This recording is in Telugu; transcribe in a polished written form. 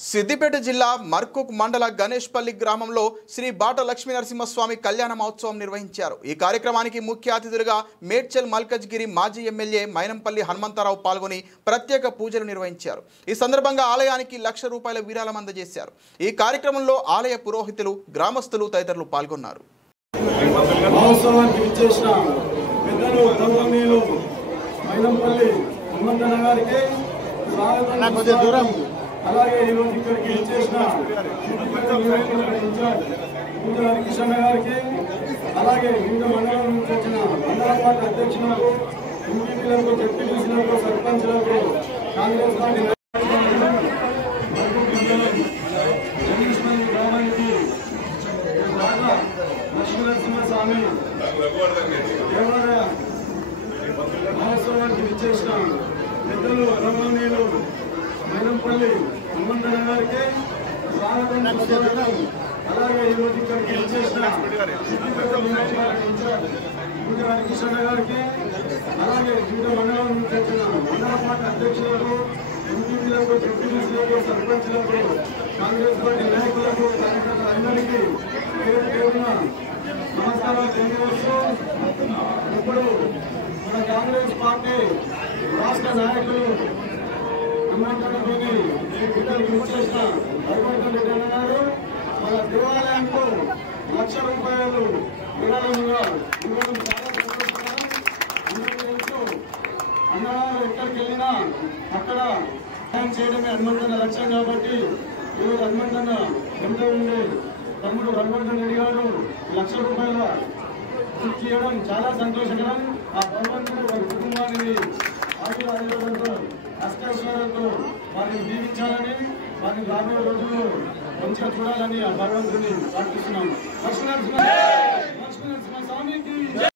సిద్దిపేట జిల్లా మర్కుక్ మండల గణేష్పల్లి గ్రామంలో శ్రీ బాట లక్ష్మీ నరసింహస్వామి కళ్యాణ మహోత్సవం నిర్వహించారు। ఈ కార్యక్రమానికి ముఖ్య అతిథులుగా మేడ్చల్ మల్కజ్గిరి మాజీ ఎమ్మెల్యే మైనంపల్లి హనుమంతరావు పాల్గొని ప్రత్యేక పూజలు నిర్వహించారు। ఈ సందర్భంగా ఆలయానికి ₹1,00,000 విరాళం అందజేశారు। ఈ కార్యక్రమంలో ఆలయ పురోహితులు, గ్రామస్తులు తదితరులు పాల్గొన్నారు। అలాగే ఈ రోజు ఇక్కడికి చేసిన కిషన్ గారికి, అలాగే వివిధ మండలం నుంచి వచ్చిన మండల పార్టీ అధ్యక్షులకు, ఎంపీలకు, జెడ్పీటీసీలకు, సర్పంచ్లకు, కాంగ్రెస్ పార్టీ గ్రామానికి లక్ష్మీనరసింహస్వామి దేవాలయ మహోత్సవానికి విచ్చేసిన పెద్దలు గౌరవనీయులు మైనంపల్లి హనుమంతరావు గారికి స్వాగతం, అలాగే ఈ రోజు ఇక్కడికి వచ్చేసిన కిషన్ గారికి, అలాగే వివిధ మండలం నుంచి వచ్చిన మండల పార్టీ అధ్యక్షులకు, ఎంపీలకు, జెడ్పీటీసీలకు, సర్పంచ్లకు, కాంగ్రెస్ పార్టీ నాయకులకు, అందరికీ పేరు పేరున నమస్కారాలు తెలియజేస్తూ, ఇప్పుడు మన కాంగ్రెస్ పార్టీ రాష్ట్ర నాయకులు చేసిన హనుమంతరెడ్డి గారు మన దేవాలయంకు ₹1,00,000 విరాళంగా ఇవ్వడం చాలా సంతోషకరం। అన్నగారు ఎక్కడికి వెళ్ళినా అక్కడ సహాయం చేయడమే హనుమంతన్న లక్ష్యం కాబట్టి ఈరోజు హనుమంతన్న ఎంత ఉండే తమ్ముడు హనుమంతన్ రెడ్డి గారు ₹1,00,000 ఇవ్వడం చాలా సంతోషకరం। ఆ భగవంతుడు వారి కుటుంబానికి ఆశీర్వాదాలతో అష్టైశ్వర్యాలతో వారిని దీవించాలని, వారిని రాబోయే రోజుల్లో మంచిగా చూడాలని ఆ భగవంతుని ప్రార్థిస్తున్నాము।